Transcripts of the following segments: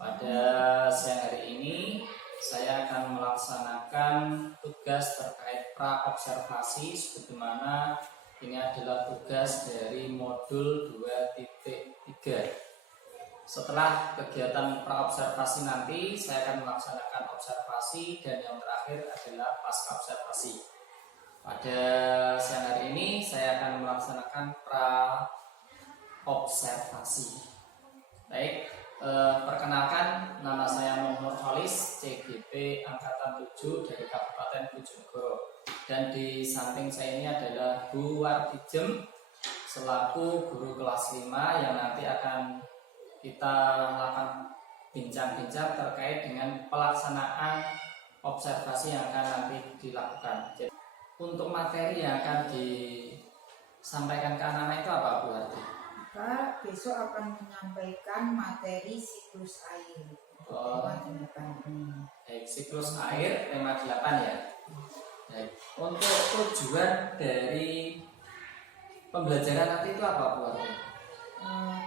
Pada siang hari ini saya akan melaksanakan tugas terkait pra-observasi, sebagaimana ini adalah tugas dari modul 2.3. Setelah kegiatan pra-observasi nanti saya akan melaksanakan observasi, dan yang terakhir adalah pasca observasi. Pada siang hari ini saya akan melaksanakan pra-observasi. Baik, perkenalkan, nama saya Muhammad Khalis, CGP Angkatan 7 dari Kabupaten Bojonegoro. Dan di samping saya ini adalah Bu Wartijem selaku guru kelas 5 yang nanti akan kita lakukan bincang-bincang terkait dengan pelaksanaan observasi yang akan nanti dilakukan. Jadi, untuk materi yang akan disampaikan ke anak-anak itu apa, Bu Warti? Maka besok akan menyampaikan materi siklus air. Baik, siklus air tema 8 ya. Baik. Untuk tujuan dari pembelajaran nanti itu apa, Bu Warti?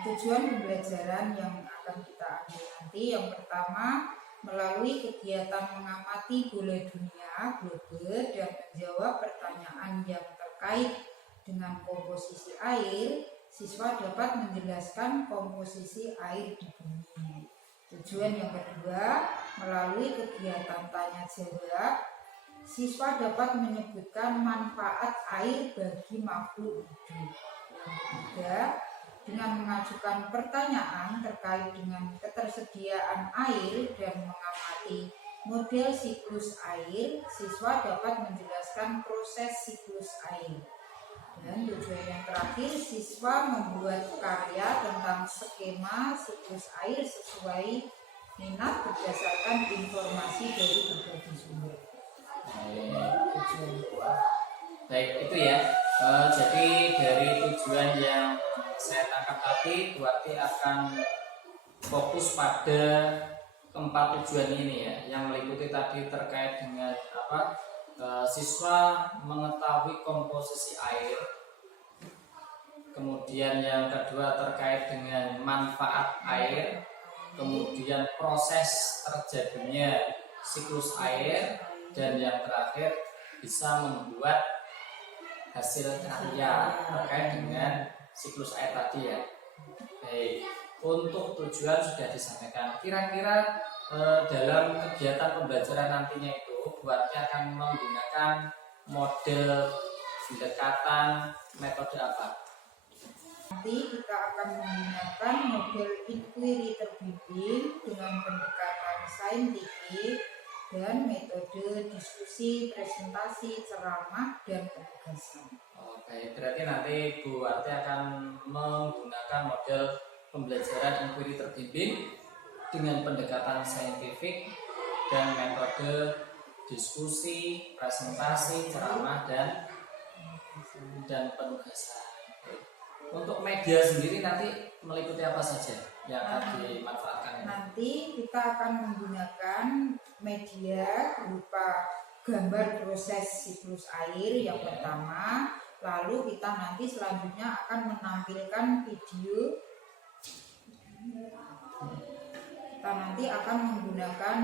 Tujuan pembelajaran yang akan kita ambil nanti yang pertama melalui kegiatan mengamati bola dunia global dan menjawab pertanyaan yang terkait dengan komposisi air, siswa dapat menjelaskan komposisi air di bumi. Tujuan yang kedua, melalui kegiatan tanya jawab, siswa dapat menyebutkan manfaat air bagi makhluk hidup. Yang ketiga, dengan mengajukan pertanyaan terkait dengan ketersediaan air dan mengamati model siklus air, siswa dapat menjelaskan proses siklus air. Dan tujuan yang terakhir, siswa membuat karya tentang skema siklus air sesuai minat berdasarkan informasi dari berbagai sumber. Baik, itu ya. Jadi dari tujuan yang saya tangkap tadi, berarti akan fokus pada keempat tujuan ini ya, yang meliputi tadi terkait dengan siswa mengetahui komposisi air, kemudian yang kedua terkait dengan manfaat air, kemudian proses terjadinya siklus air, dan yang terakhir bisa membuat hasil karya terkait dengan siklus air tadi ya. Baik, untuk tujuan sudah disampaikan. Kira-kira dalam kegiatan pembelajaran nantinya itu buatnya akan menggunakan model pendekatan metode apa? Nanti kita akan menggunakan model inquiry terbimbing dengan pendekatan saintifik dan metode diskusi, presentasi, ceramah, dan penugasan. Oke, berarti nanti Bu Warti akan menggunakan model pembelajaran inquiry terbimbing dengan pendekatan saintifik dan metode diskusi, presentasi, ceramah, dan penugasan. Untuk media sendiri nanti meliputi apa saja yang akan dimanfaatkan? Nanti kita akan menggunakan media berupa gambar proses siklus air yang pertama, lalu kita nanti selanjutnya akan menampilkan video nanti akan menggunakan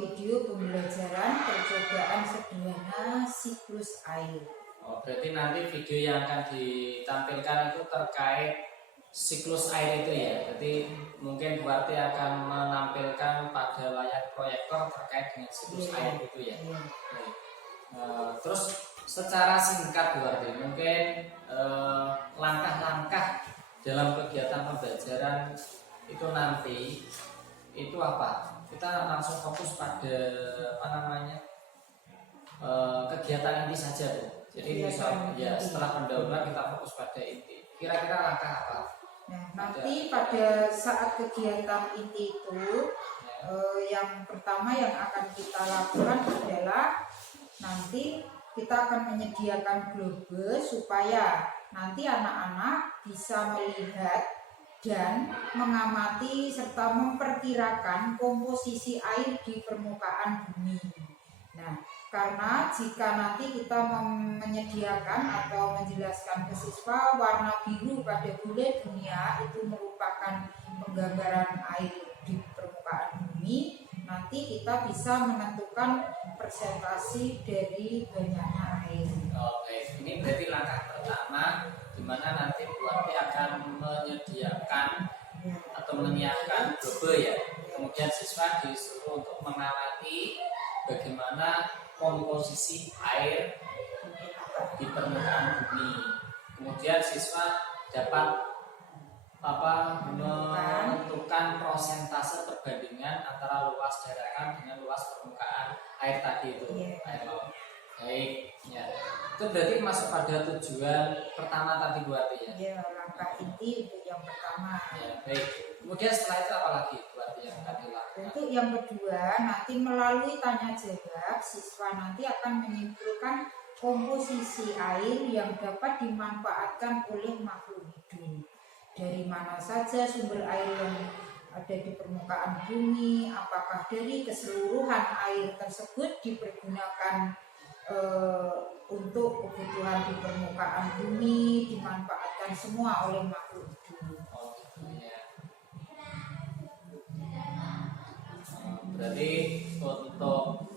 video pembelajaran percobaan sederhana siklus air. Oh, berarti nanti video yang akan ditampilkan itu terkait siklus air itu ya. Berarti mungkin Bu Arti akan menampilkan pada layar proyektor terkait dengan siklus air itu ya. Baik. Terus secara singkat Bu Arti, mungkin langkah-langkah dalam kegiatan pembelajaran itu nanti itu apa? Kita langsung fokus pada kegiatan inti saja Bu. Jadi misal ya setelah pendahuluan kita fokus pada inti. Kira-kira langkah apa? Nah, nanti pada saat kegiatan inti itu yang pertama yang akan kita lakukan adalah nanti kita akan menyediakan globe supaya nanti anak-anak bisa melihat dan mengamati serta memperkirakan komposisi air di permukaan bumi. Nah, karena jika nanti kita menyediakan atau menjelaskan ke siswa warna biru pada bulan dunia itu merupakan penggambaran air di permukaan bumi, nanti kita bisa menentukan persentase dari banyaknya air. Oke, ini berarti langkah pertama di mana nanti Bu Arti akan menyediakan atau menyiapkan globe ya. Kemudian siswa disuruh untuk mengamati bagaimana komposisi air di permukaan bumi. Kemudian siswa dapat menentukan persentase perbandingan antara luas daratan dengan luas permukaan air tadi itu, air laut. Baik, ya. Itu berarti masuk pada tujuan pertama tadi Bu Arti ya? Ya, langkah inti untuk yang pertama. Ya, baik. Kemudian setelah itu apa lagi Bu Arti yang akan dilakukan? Untuk yang kedua, nanti melalui tanya jawab, siswa nanti akan menyimpulkan komposisi air yang dapat dimanfaatkan oleh makhluk hidup. Dari mana saja sumber air yang ada di permukaan bumi, apakah dari keseluruhan air tersebut dipergunakan untuk kebutuhan di permukaan bumi, dimanfaatkan semua oleh makhluk hidup. Oh, ya. Berarti untuk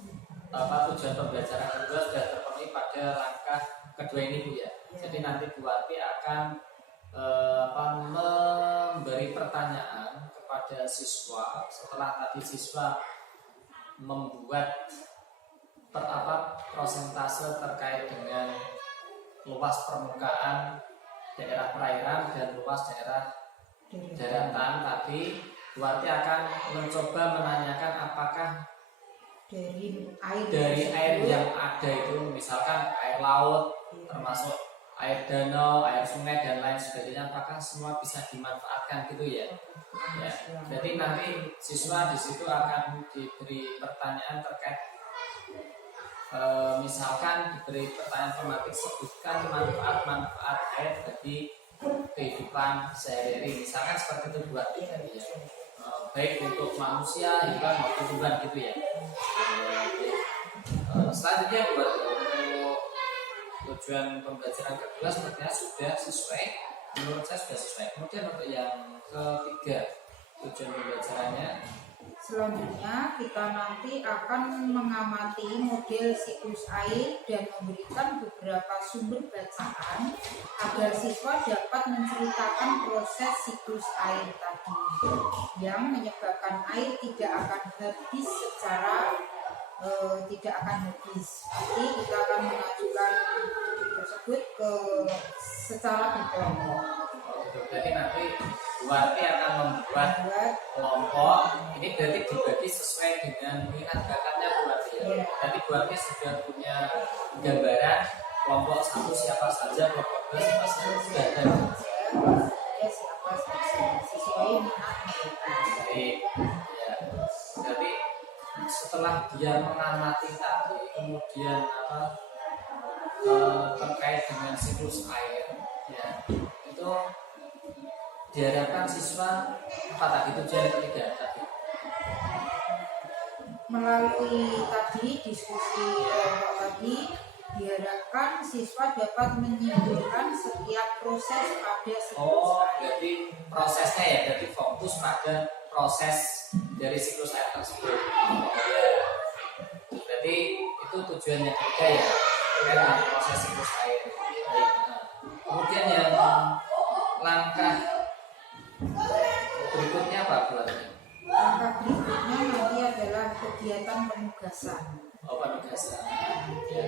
tujuan pembelajaran kedua sudah terpenuhi pada langkah kedua ini Bu ya. Jadi nanti Bu Arti akan memberi pertanyaan kepada siswa setelah tadi siswa membuat prosentase terkait dengan luas permukaan daerah perairan dan luas daerah daratan tadi. Bu Arti akan mencoba menanyakan apakah dari air yang ada itu misalkan air laut termasuk air danau, air sungai dan lain sebagainya, apakah semua bisa dimanfaatkan gitu ya? Ya. Jadi nanti siswa di situ akan diberi pertanyaan terkait misalkan diberi pertanyaan tematik, sebutkan manfaat-manfaat air bagi kehidupan sehari-hari, misalkan seperti itu buat tadi ya. Baik untuk manusia, hewan maupun tumbuhan gitu ya. Selanjutnya buat tujuan pembelajaran kedua sepertinya sudah sesuai, menurut saya sudah sesuai. Kemudian untuk yang ketiga tujuan pembelajarannya, selanjutnya kita nanti akan mengamati model siklus air dan memberikan beberapa sumber bacaan agar siswa dapat menceritakan proses siklus air tadi yang menyebabkan air tidak akan habis Nanti kita akan mengajukan tersebut secara berkelompok. Berarti nanti Bu Arti akan membuat kelompok. Ini berarti dibagi sesuai dengan minat bakatnya Bu Arti ya. Nanti Bu Arti sudah punya gambaran kelompok satu siapa saja, kelompok dua siapa saja, sudah ada. Siapa saja sesuai minat mereka. Baik, ya. Jadi setelah dia mengamati tadi, kemudian terkait dengan siklus air, ya itu diharapkan siswa apa tadi tujuan ketiga tadi melalui tadi diskusi kelompok tadi diharapkan siswa dapat menyimpulkan setiap proses pada siklus air. Jadi prosesnya ya, jadi fokus pada proses dari siklus air tersebut. Ya, berarti itu tujuan yang ketiga ya, dengan proses siklus air. Baik. Kemudian yang langkah berikutnya apa buatnya? Langkah berikutnya nanti adalah kegiatan penugasan. Penugasan. Ya.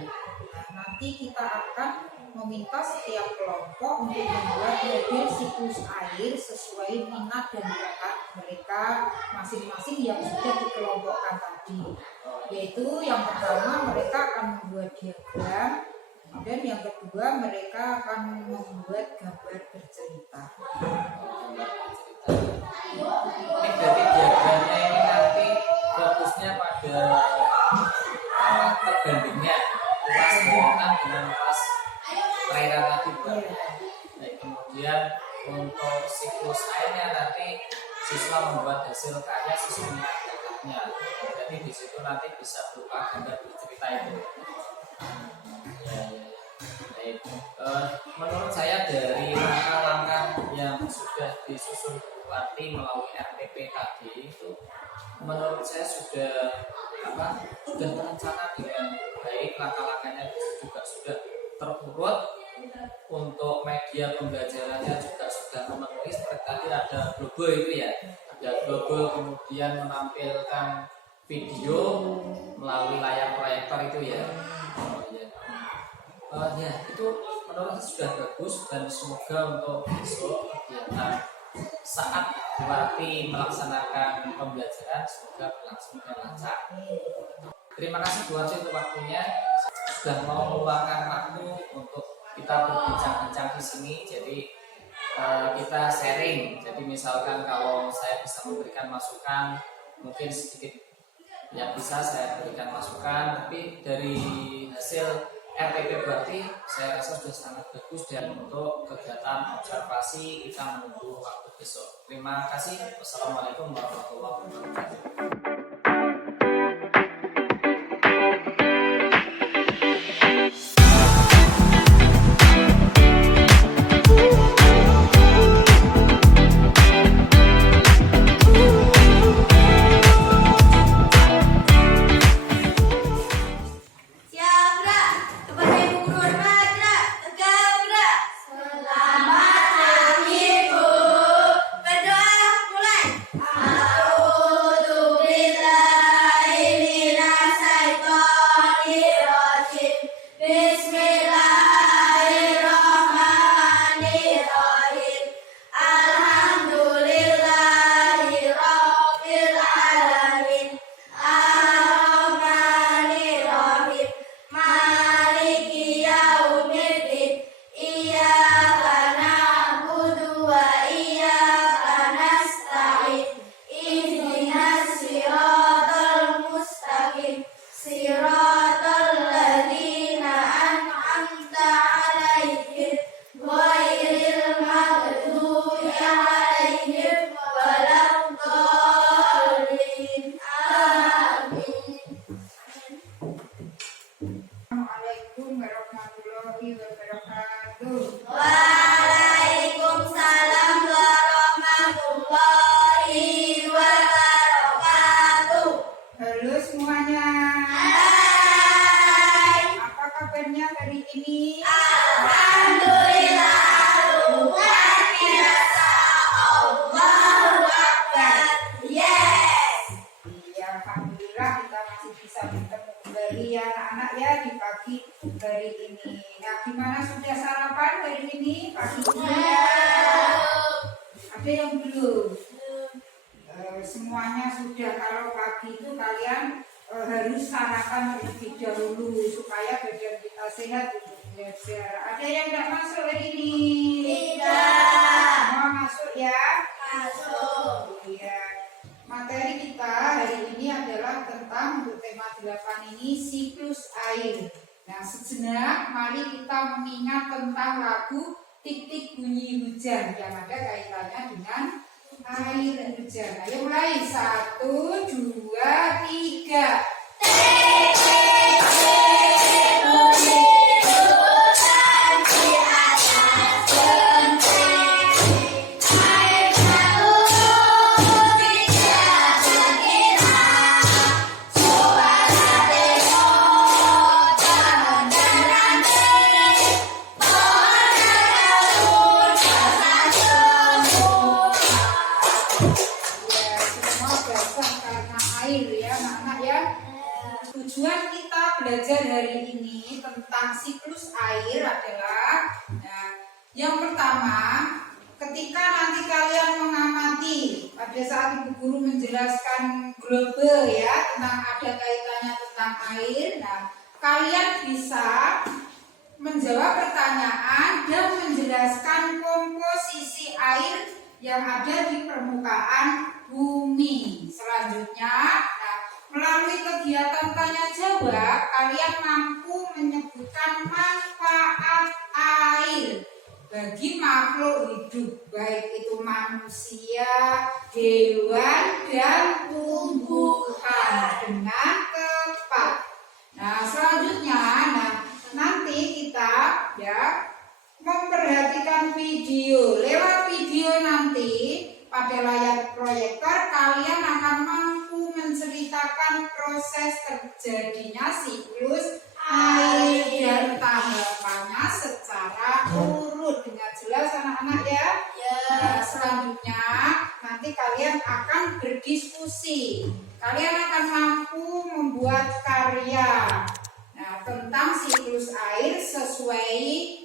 Nah, nanti kita akan meminta setiap kelompok untuk membuat model siklus air sesuai minat dan bakat mereka masing-masing yang sudah dikelompokkan tadi. Yaitu yang pertama mereka akan membuat diagram, dan yang kedua mereka akan membuat gambar bercerita. Ini berarti diagramnya ini nanti fokusnya pada perbandingnya luas daratan dengan luas perairan tadi, Bu. Baik, kemudian untuk siklus airnya nanti siswa membuat hasil karya sesuai minat bakatnya. Jadi di situ nanti bisa berupa gambar bercerita itu. Ya. Baik. Menurut saya dari langkah-langkah yang sudah disusun Buati melalui RPP tadi itu, menurut saya sudah terencana dengan baik, langkah-langkahnya juga sudah terurut, untuk media pembelajarannya juga sudah memenuhi. Seperti tadi ada globo itu ya, ada globo, kemudian menampilkan video melalui layar proyektor itu ya. Ya, itu menurut saya sudah bagus, dan semoga untuk besok kegiatan saat Buati melaksanakan pembelajaran semoga berlangsung dengan lancar. Terima kasih Buati untuk waktunya, sudah mau meluangkan waktu untuk kita berbincang-bincang di sini. Jadi kita sharing. Jadi misalkan kalau saya bisa memberikan masukan, mungkin sedikit yang bisa saya berikan masukan, tapi dari hasil RPP Buati saya rasa sudah sangat bagus, dan untuk kegiatan observasi kita menunggu waktu besok. Terima kasih. Wassalamualaikum warahmatullahi wabarakatuh. Semuanya sudah. Kalau pagi itu kalian harus sarapan terlebih dahulu supaya badan kita sehat untuk belajar. Ada yang tidak masuk hari ini? Tidak. Semua masuk ya? Masuk. Iya. Materi kita hari ini adalah tentang, untuk tema 8 ini, siklus air. Nah, sejenak mari kita mengingat tentang lagu Tik-tik bunyi hujan yang ada kaitannya dengan air hujan. Ayo mulai, 1, 2, 3. pertama, ketika nanti kalian mengamati pada saat ibu guru menjelaskan globe ya, tentang ada kaitannya tentang air. Nah, kalian bisa menjawab pertanyaan dan menjelaskan komposisi air yang ada di permukaan bumi. Selanjutnya, nah, melalui kegiatan tanya jawab, kalian mampu menyebutkan manfaat air bagi makhluk hidup, baik itu manusia, hewan, dan tumbuhan dengan tepat. Nah, selanjutnya, nanti kita ya memperhatikan video. Lewat video nanti pada layar proyektor kalian akan mampu menceritakan proses terjadinya siklus air dan tahapannya secara urut dengan jelas anak-anak ya. Nah, selanjutnya nanti kalian akan berdiskusi. Kalian akan mampu membuat karya tentang siklus air sesuai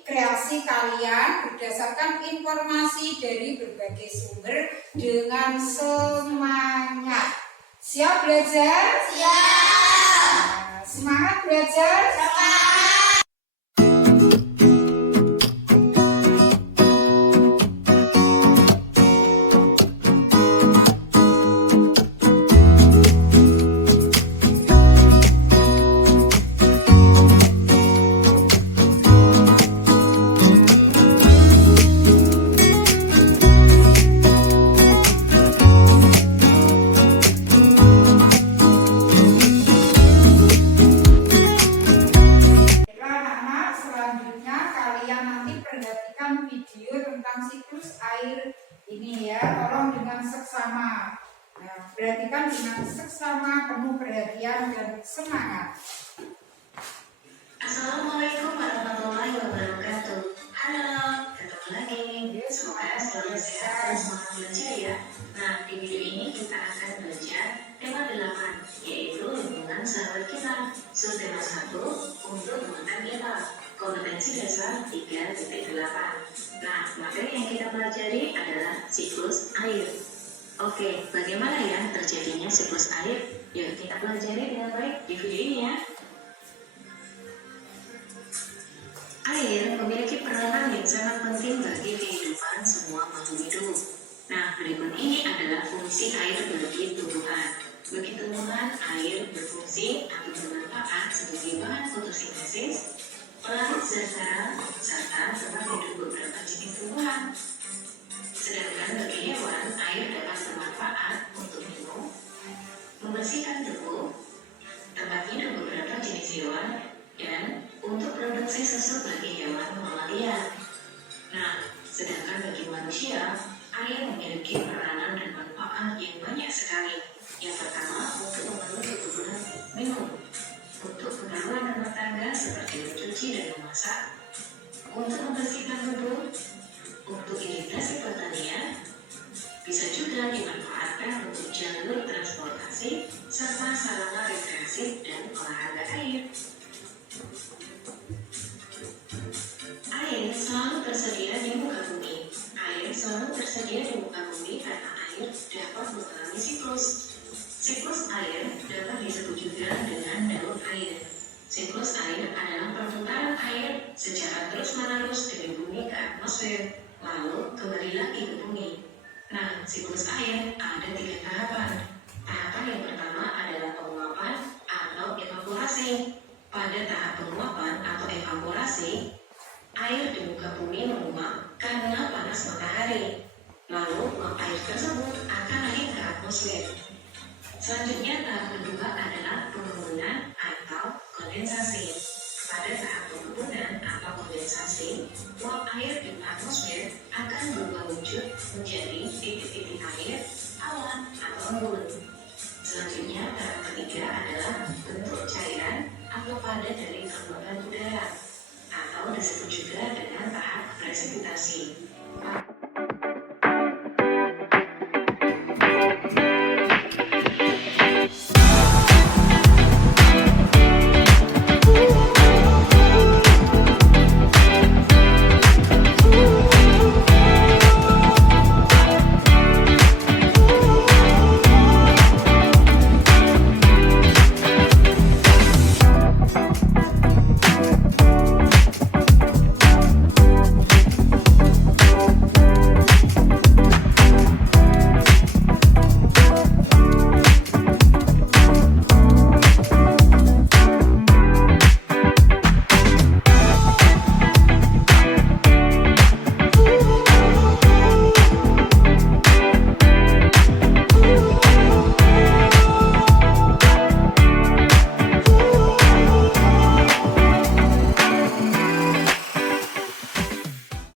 kreasi kalian berdasarkan informasi dari berbagai sumber dengan semangat. Siap belajar? Siap. Semangat belajar? Semangat. Video tentang siklus air ini ya, tolong dengan seksama. Nah, perhatikan dengan seksama, penuh perhatian dan semangat. Assalamualaikum warahmatullahi wabarakatuh. Halo, ketemu lagi. Semoga selalu sehat dan semangat belajar ya. Nah, di video ini kita akan belajar tema 8, yaitu lingkungan sahabat kita. Tema 1 untuk mengenal kita. Kompetensi dasar 3.8. Nah, materi yang kita pelajari adalah siklus air. Oke, bagaimana ya terjadinya siklus air? Yuk kita pelajari dengan baik di video ini ya. Air memiliki peranan yang sangat penting bagi kehidupan semua makhluk hidup. Nah, berikut ini adalah fungsi air bagi tumbuhan. Bagi tumbuhan, air berfungsi atau bermanfaat sebagai bahan fotosintesis, pelarut zat serta tempat hidup beberapa jenis tumbuhan. Sedangkan bagi hewan, air dapat bermanfaat untuk minum, membersihkan debu, tempat hidup beberapa jenis hewan, dan untuk produksi susu bagi hewan mamalia. Nah, sedangkan bagi manusia, air memiliki peranan dan manfaat yang banyak sekali. Yang pertama, untuk memenuhi kebutuhan minum, untuk keperluan rumah tangga seperti mencuci dan memasak, untuk membersihkan tubuh, untuk iritasi pertanian, bisa juga dimanfaatkan untuk jalur transportasi serta sarana rekreasi dan olahraga air. Air selalu tersedia di muka bumi. Air selalu tersedia di muka bumi karena air dapat mengalami siklus. Siklus air dapat disebut juga dengan daur air. Siklus air adalah perputaran air secara terus-menerus dari bumi ke atmosfer, lalu kembali lagi ke bumi. Nah, siklus air ada 3 tahapan. Tahapan yang pertama adalah penguapan atau evaporasi. Pada tahap penguapan atau evaporasi, air di muka bumi menguap karena panas matahari. Lalu uap air tersebut akan naik ke atmosfer. Selanjutnya tahap kedua adalah pengembunan atau kondensasi. Pada tahap pengembunan atau kondensasi, uap air di atmosfer akan berubah wujud menjadi titik-titik